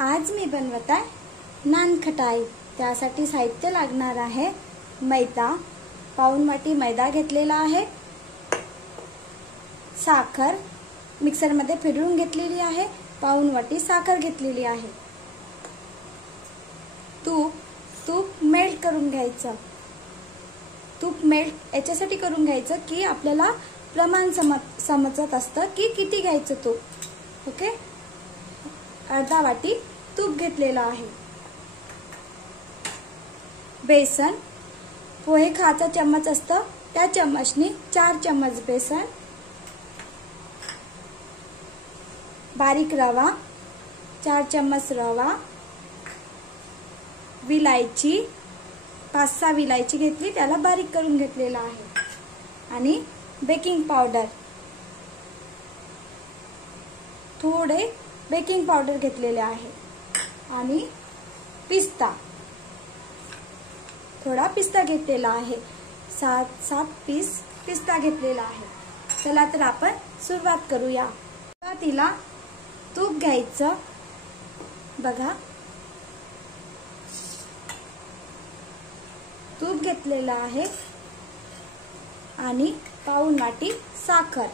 आज मी बनवत आहे नानखटाई। त्यासाठी साहित्य लागणार आहे मैदा, पाऊण वाटी मैदा घेतलेला आहे, साखर मिक्सर मध्ये फिरवून घेतलेली आहे, पाऊण वाटी साखर घेतलेली आहे, तूप मेल्ट करून घ्यायचं। तूप मेल्ट याच्यासाठी करून घ्यायचं की आपल्याला प्रमाण समजत असतं की किती घ्यायचं तूप। ओके, अर्धा वाटी तूप घेतलेला आहे। बेसन, पोहे खायचा चम्मच असतं त्या चम्मचनी 4 चम्मच बेसन, बारीक रवा 4 चम्मच रवा, विलायची 5-6 विलायची घेतली, त्याला बारीक करून घेतलेला आहे, आणि बेकिंग पावडर, थोडे बेकिंग पावडर घेतलेले आहे, आणि पिस्ता, थोडा पिस्ता घेतलेला आहे, 7 पीस पिस्ता घेतलेला आहे। चला तर आपण सुरुवात करूया। सुरुवातीला तूप घ्यायचं, बघा तूप घेतलेलं आहे, आणि पाऊण वाटी साखर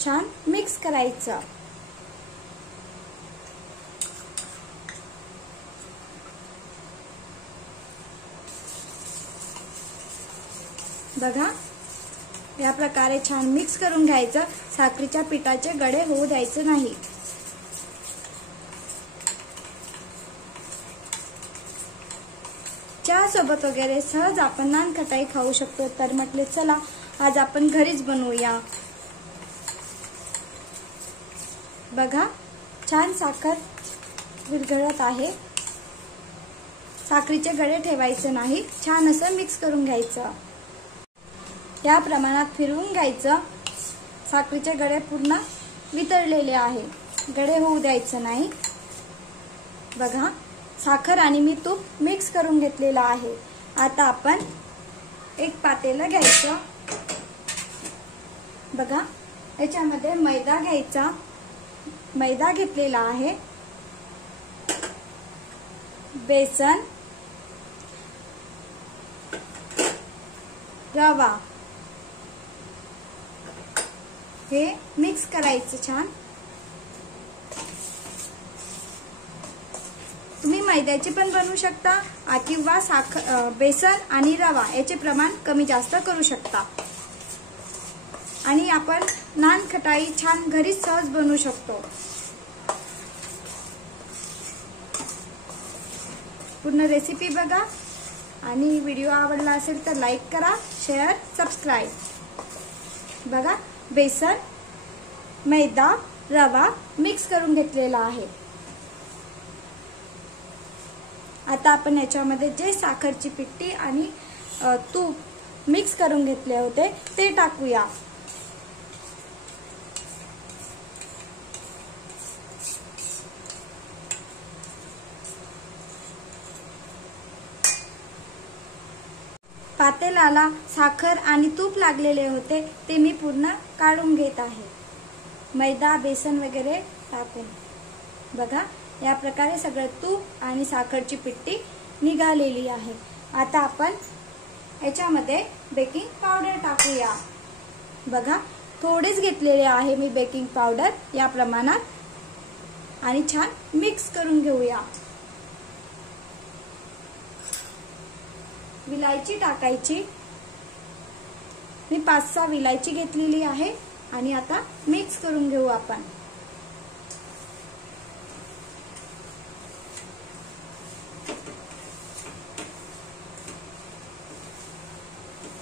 छान मिक्स करायचं। बघा या प्रकारे छान मिक्स करून घ्यायचं। साखरेच्या पिठाचे गडे होऊ द्यायचे नाही। चहा सोबत वगैरे सहज आपण नानखटाई खाऊ शकतो, तर म्हटले चला आज आपण घरीच बनवूया। बघा छान साखर विरघळत आहे, साखरेचे गडे ठेवायचे नाही, छान असं मिक्स करून घ्यायचं। या प्रमाणात फिरवून घ्यायचं। साखरेचे गडे पूर्ण वितळलेले आहे, गडे होऊ द्यायचं नाही। बघा साखर आणि मी तूप मिक्स करून घेतलेला आहे। आता आपण एक पातेलं घ्यायचं, बघा याच्यामध्ये मैदा घ्यायचा, मैदा घेतलेला आहे, बेसन, रवा, हे मिक्स करायचं छान। तुम्ही मैद्याचे पण बनवू शकता किंवा बेसन आणि रवा याचे प्रमाण कमी जास्त करू शकता, आणि आपण नानखटाई छान घरी सहज बनवू शकतो। पूर्ण रेसिपी बघा, आणि व्हिडिओ आवडला असेल तर लाईक करा, शेअर, सबस्क्राईब। बघा बेसन, मैदा, रवा मिक्स करून घेतलेला आहे। आता आपण याच्यामध्ये जे साखरची पिठी आणि तूप मिक्स करून घेतले होते ते टाकूया। पातेल्याला साखर आणि तूप लागलेले होते ते मी पूर्ण काढून घेत आहे, मैदा बेसन वगैरे टाकून। बघा या प्रकारे सगळं तूप आणि साखरची पिठी निघालेली आहे। आता आपण याच्यामध्ये बेकिंग पावडर टाकूया। बघा थोडेच घेतलेले आहे मी बेकिंग पावडर या प्रमाणात, आणि छान मिक्स करून घेऊया। विलायची टाकायची, मी 5-6 विलायची घेतलेली आहे, आणि आता मिक्स करून घेऊ आपण।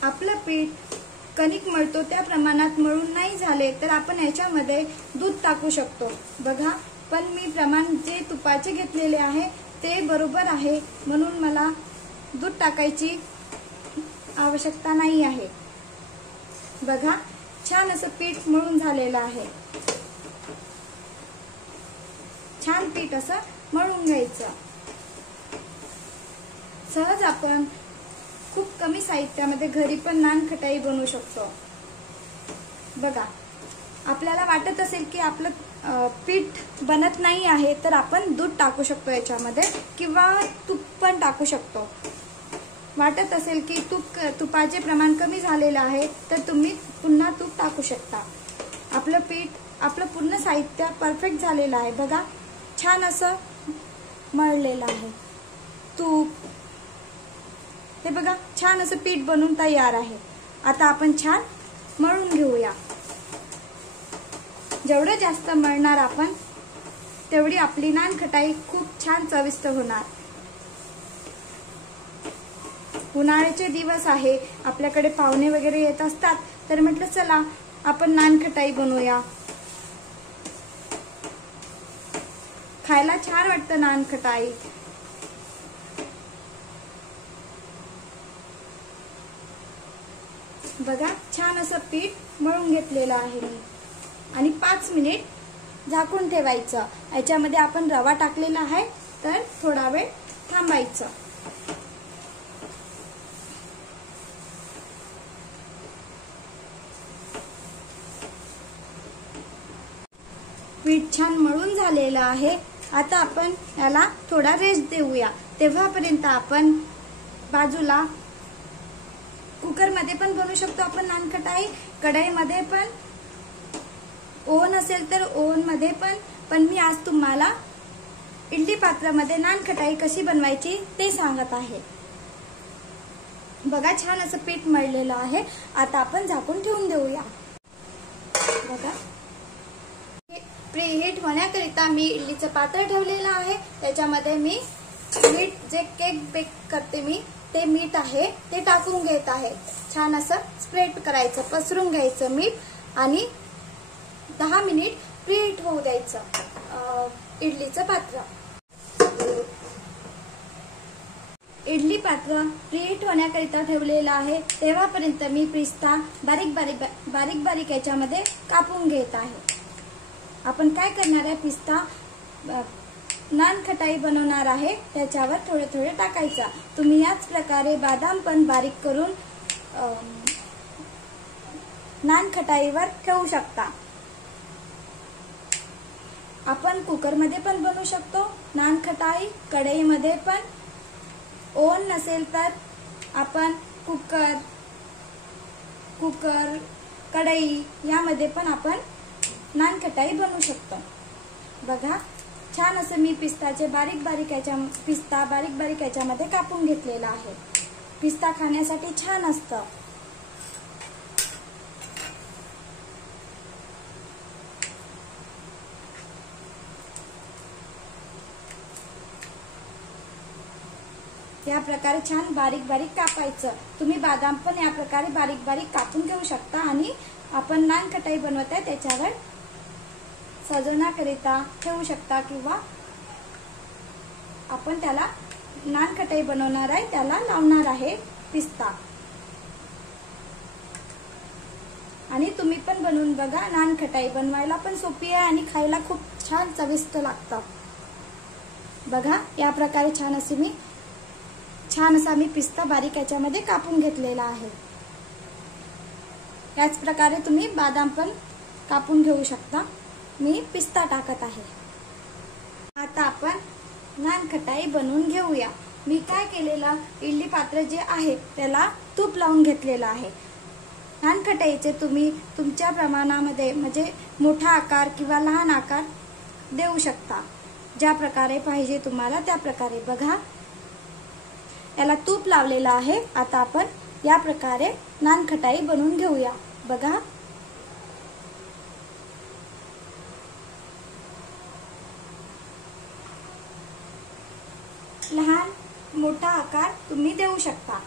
आपलं पीठ कणिक मळतो त्या प्रमाणात मळून नाही झाले तर आपण याच्यामध्ये दूध टाकू शकतो। बघा पण मी प्रमाण जे तुपाचे घेतलेले आहे ते बरोबर आहे, म्हणून मला दूध टाकायची आवश्यकता नाही आहे। बघा छान असं पीठ मळून झालेलं आहे, छान पीठ असं मळून घ्यायचं। सहज आपण खूप कमी साहित्यामध्ये घरी पण नानखटाई बनवू शकतो। बघा आपल्याला वाटत असेल की आपलं पीठ बनत नाही आहे तर आपण दूध टाकू शकतो याच्यामध्ये किंवा तूप पण टाकू शकतो. वाटत असेल की तुपाचे प्रमाण कमी झालेलं आहे तर तुम्ही पुन्हा तूप टाकू शकता. आपलं पूर्ण साहित्य परफेक्ट झालेलं आहे. बघा छान असं मळलेलं आहे तूप. हे बघा छान असं पीठ बनून तयार आहे. आता आपण छान मळून घेऊया. जेवढं जास्त मळणार आपण तेवढी आपली नानखटाई खूप छान चविष्ट होणार. उन्हाळ्याचे दिवस आहे, आपल्याकडे पाहुणे वगैरे येत असतात तर म्हटलं चला आपण नानखटाई बनवूया. खायला छान वाटतं नानखटाई. बघा छान असं पीठ मळून घेतलेलं आहे मी आणि 5 मिनिट झाकून ठेवायचं. याच्यामध्ये आपण रवा टाकलेला आहे तर थोडा वेळ थांबायचं. पीठ छान मळून झालेलं आहे. आता आपण याला थोडा रेस्ट देऊया. तेव्हापर्यंत आपण बाजूला कुकरमध्ये पण बनवू शकतो आपण नानखटाई, कढईमध्ये पण, ओव्हन असेल तर ओव्हन मध्ये पण मी आज तुम्हाला इडली पात्रामध्ये नानखटाई कशी बनवायची ते सांगत आहे. बघा छान असं पीठ मळलेलं आहे. आता आपण झाकून ठेवून देऊया. बघा प्रीहीट होण्याकरिता मी इडलीचं पात्र ठेवलेलं आहे. त्याच्यामध्ये मी मीठ, जे केक बेक करते मी ते मीठ आहे ते टाकून घेत आहे. छान असं स्प्रेड करायचं, पसरून घ्यायचं मीठ आणि 10 मिनिट प्रीहीट होऊ द्यायचं इडलीचं पात्र. इडली पात्र प्रीहीट होण्याकरिता ठेवलेलं आहे. तेव्हापर्यंत मी पिस्ता बारीक बारीक याच्यामध्ये कापून घेत आहे. आपण काय करणार आहे, पिस्ता नानखटाई बनवणार आहे त्याच्यावर थोडे थोडे टाकायचा. तुम्ही याच प्रकारे बदाम पण बारीक करून नानखटाईवर ठेवू शकता. आपण कुकरमध्ये पण बनवू शकतो नानखटाई, कढईमध्ये पण. ओव्हन नसेल तर आपण कुकर, कढई यामध्ये पण आपण नानखटाई बनवू शकतो. बघा छान असं मी पिस्ता बारीक बारीक याच्यामध्ये कापून घेतलेला आहे. पिस्ता खाण्यासाठी छान असतं. या प्रकारे छान बारीक बारीक कापायचं. तुम्ही बदाम पण या प्रकारे बारीक बारीक कापून घेऊ शकता आणि आपण नानखटाई बनवत आहे त्याच्यावर सजवण्याकरिता ठेवू शकता किंवा आपण त्याला नानखटाई बनवणार आहे त्याला लावणार आहे पिस्ता. आणि तुम्ही पण बनवून बघा. नानखटाई बनवायला पण सोपी आहे आणि खायला खूप छान चविष्ट लागतं. बघा या प्रकारे छान असा मी पिस्ता बारीक याच्यामध्ये कापून घेतलेला आहे. याच प्रकारे तुम्ही बदाम पण कापून घेऊ शकता. मी पिस्ता टाकत आहे. आता आपण नानखटाई बनवून घेऊया. मी काय केलेलं, इडली पात्र जे आहे त्याला तूप लावून घेतलेलं आहे. नानखटाईचे तुम्ही तुमच्या प्रमाणामध्ये म्हणजे मोठा आकार किंवा लहान आकार देऊ शकता. ज्या प्रकारे पाहिजे तुम्हाला त्या प्रकारे. बघा याला तूप लावलेलं आहे. आता आपण या प्रकारे नानखटाई बनवून घेऊया. बघा लहान मोठा आकार तुम्ही देऊ शकता.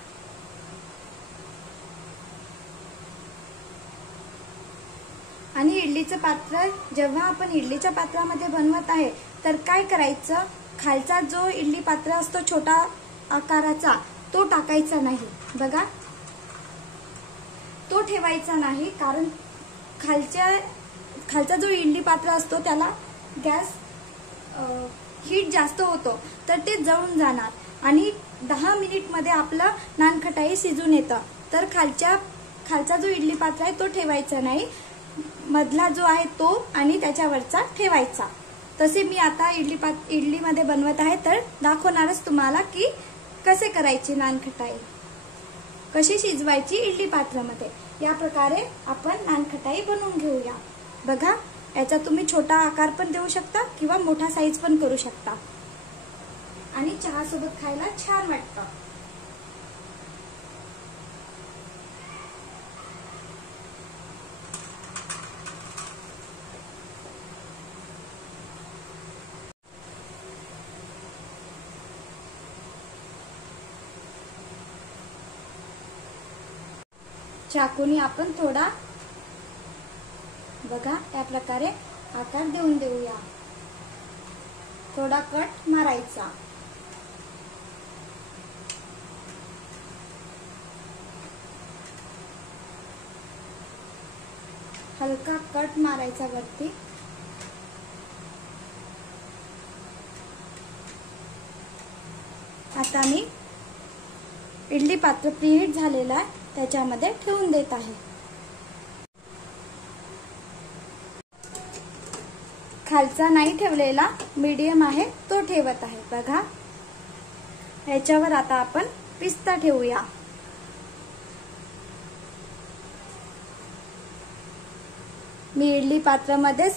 आणि इडलीचं पात्र जेव्हा आपण इडलीच्या पात्रामध्ये बनवत आहे तर काय करायचं, खालचा जो इडली पात्र असतो छोटा आकाराचा तो टाकायचा नाही. बघा तो ठेवायचा नाही, कारण खालचा जो इडली पात्र असतो त्याला गॅस हीट जास्त होतो तर ते जळून जाणार आणि 10 मिनिट मध्ये आपलं नानखटाई शिजून येतं. तर खालचा जो इडली पात्र आहे तो ठेवायचा नाही. मधला जो आहे तो आणि त्याच्यावरचा ठेवायचा. तसे मी आता इडलीमध्ये बनवत आहे, तर दाखवणारच तुम्हाला की कसे करायची नानखटाई, कशी शिजवायची इडली पात्रामध्ये. या प्रकारे आपण नानखटाई बनवून घेऊया. बघा, याचा तुम्ही छोटा आकार पण देऊ शकता किंवा मोठा साईज पण करू शकता आणि चहा सोबत खायला छान वाटतं. चाकूने आपण थोडा बघा या प्रकारे आकार देऊन देऊया. थोडा कट मारायचा. हलका कट मारायचा वरती. आता मी इडली पात्र प्रीहीट झालेला आहे त्याच्यामध्ये ठेवून देत आहे. खालचा नाही ठेवलेला, मीडियम आहे तो ठेवत आहे. बघा, याच्यावर आता आपण पिस्ता ठेवूया. मी इडली पात्रामध्येच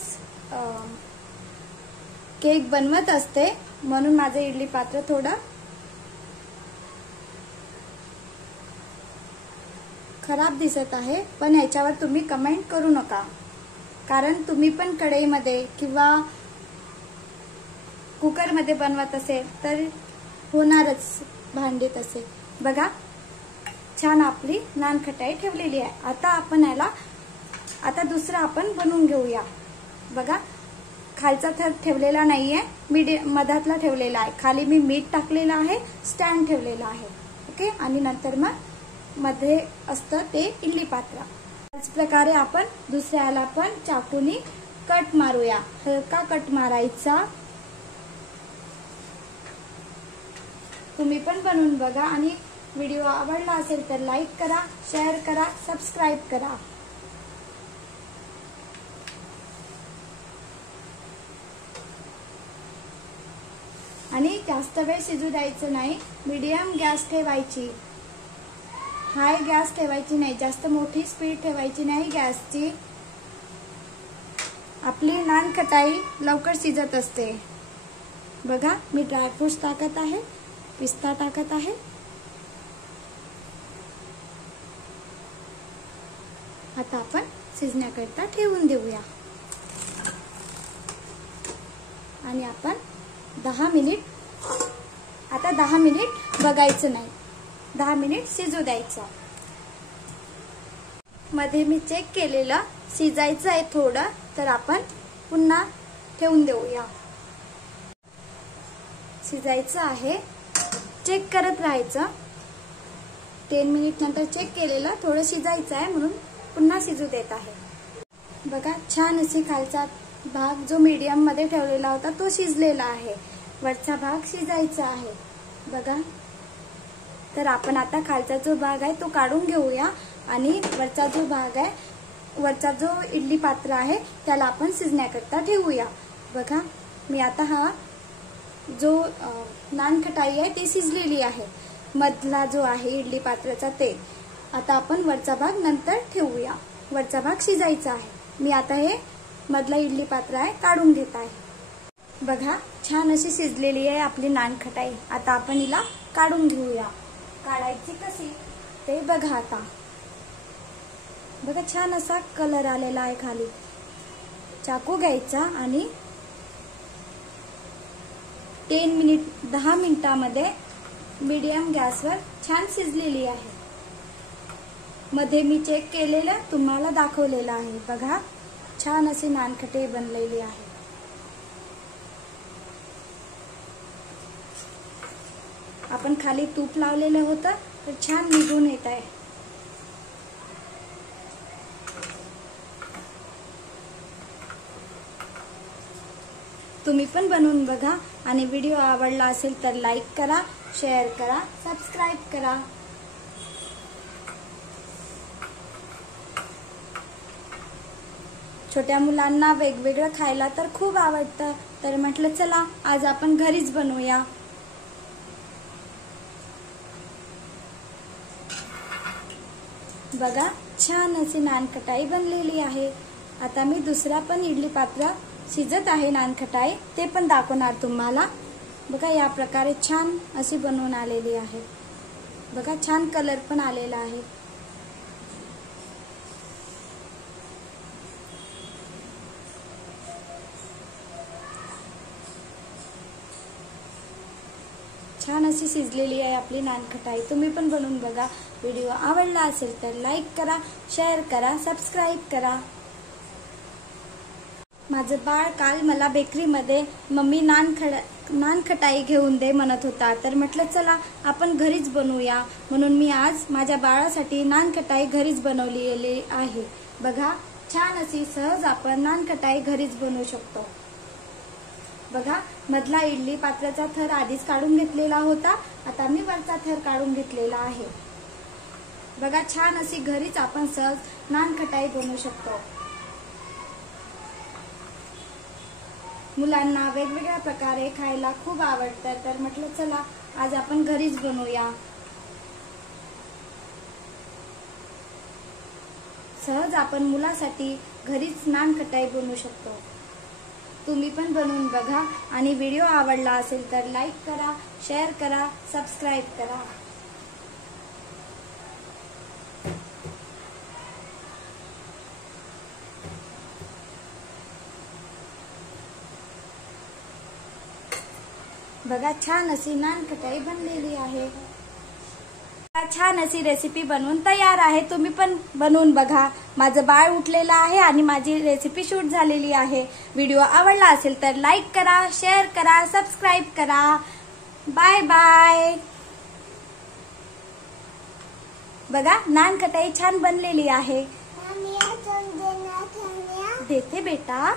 केक बनवत असते, म्हणून माझं इडली पात्र थोडं खराब दिसत आहे, पण ह्याच्यावर तुम्ही कमेंट करू नका, कारण तुम्ही पण कढईमध्ये किंवा कुकरमध्ये बनवत असेल तर होणारच भांडे तसे. बघा, छान आपली नानखटाई ठेवलेली आहे. आता आपण याला दुसरा आपण बनवून घेऊया. बघा, खालचा थर ठेवलेला नाहीये, मधातला ठेवलेला आहे. खाली मी मीठ टाकलेलं आहे, स्टँड ठेवलेला आहे. ओके, आणि नंतर मग मध्ये असतं ते इडली पात्र. त्याच प्रकारे आपण दुसऱ्याला पण चाकूनी कट मारूया. हलका कट मारायचा. तुम्ही पण बनवून बघा आणि व्हिडिओ आवडला असेल तर लाईक करा, शेअर करा, सबस्क्राईब करा. आणि जास्त वेळ शिजू द्यायचं नाही, मीडियम गॅस ठेवायची, हाय गॅस ठेवायची नाही, जास्त मोठी स्पीड ठेवायची नाही गॅसची. आपली नानखटाई लवकर शिजत असते. बघा, मी ड्रायफ्रुट्स टाकत आहे, पिस्ता टाकत आहे. आता आपण शिजण्याकरिता ठेवून देऊया आणि आपण 10 मिनिट बघायचं नाही, 10 मिनिट शिजू द्यायचं. मध्ये मी चेक केलेलं शिजायचं आहे थोडं, तर आपण पुन्हा ठेवून देऊया. शिजायचं आहे, चेक करत राहायचं. 10 मिनिट नंतर चेक केलेलं थोडं शिजायचं आहे म्हणून पुन्हा शिजू देत आहे. बघा, छान अशी खालचा भाग जो मीडियम मध्ये ठेवलेला होता तो शिजलेला आहे, वरचा भाग शिजायचा आहे. बघा, तर आपण आता खालचा जो भाग आहे तो काढून घेऊया आणि वरचा जो भाग आहे, वरचा जो इडली पात्र आहे त्याला आपण शिजण्याकरता ठेवूया. बघा, मी आता हा जो नानखटाई आहे ती शिजलेली आहे, मधला जो आहे इडली पात्राचा ते. आता आपण वरचा भाग नंतर ठेवूया, वरचा भाग शिजायचा आहे. मी आता हे मधला इडली पात्र आहे काढून घेत आहे. बघा, छान अशी शिजलेली आहे आपली नानखटाई. आता आपण हिला काढून घेऊया. काढायची कशी ते बघा. आता बघा, छान असा कलर आलेला आहे खाली. चाकू घ्यायचा आणि 10 मिनिटांमध्ये मीडियम गॅसवर छान शिजलेली आहे. मध्ये मी चेक केलेलं तुम्हाला दाखवलेलं आहे. बघा, छान अशी नानखटाई बनलेली आहे. आपण खाली तूप लावलेलं होतं तर छान निघून येत आहे. तुम्ही पण बनवून बघा आणि व्हिडिओ आवडला असेल तर लाईक करा, शेअर करा, सबस्क्राईब करा. छोट्या मुलांना वेगवेगळं खायला तर खूप आवडतं, तर म्हटलं चला आज आपण घरीच बनवूया. बघा छान अशी नानखटाई बनलेली आहे. आता मी दुसरा पण इडली पात्र शिजत आहे नानखटाई, ते पण दाखवणार तुम्हाला. बघा या प्रकारे छान अशी बनवून आलेली आहे. बघा छान कलर पण आलेला आहे. छान अशी शिजलेली आहे आपली नानखटाई. तुम्ही पण बनवून बघा. व्हिडिओ आवडला असेल तर लाईक करा, शेअर करा, सबस्क्राईब करा. माझं बाळ काल मला बेकरीमध्ये मम्मी नानखटाई घेऊन दे म्हणत होता, तर म्हटलं चला आपण घरीच बनवूया. म्हणून मी आज माझ्या बाळासाठी नानखटाई घरीच बनवलेली आहे. बघा छान अशी सहज आपण नानखटाई घरीच बनवू शकतो. बघा मधला इडली पात्राचा थर आधीच काढून घेतलेला होता. आता मी वरचा थर काढून घेतलेला आहे. बघा छान अशी घरीच आपण सहज नानखटाई बनवू शकतो. मुलांना वेगवेगळ्या प्रकारे खायला खूप आवडतं, तर म्हटलं चला आज आपण घरीच बनवूया. सहज आपण मुलासाठी घरीच नानखटाई बनवू शकतो. तुम्ही पण बनवून बघा आणि व्हिडिओ आवडला असेल तर लाईक करा, शेअर करा, सबस्क्राईब करा. बघा छान अशी नानखटाई बनलेली आहे. छान अशी रेसिपी बनवून तयार आहे. तुम्ही पण बनवून बघा. माझं बाळ उठलेलं आहे आणि माझी रेसिपी शूट झालेली आहे. व्हिडिओ आवडला असेल तर लाईक करा, शेअर करा, सबस्क्राईब करा. Bye bye. बघा नानखटाई छान बनलेली आहे. देते बेटा.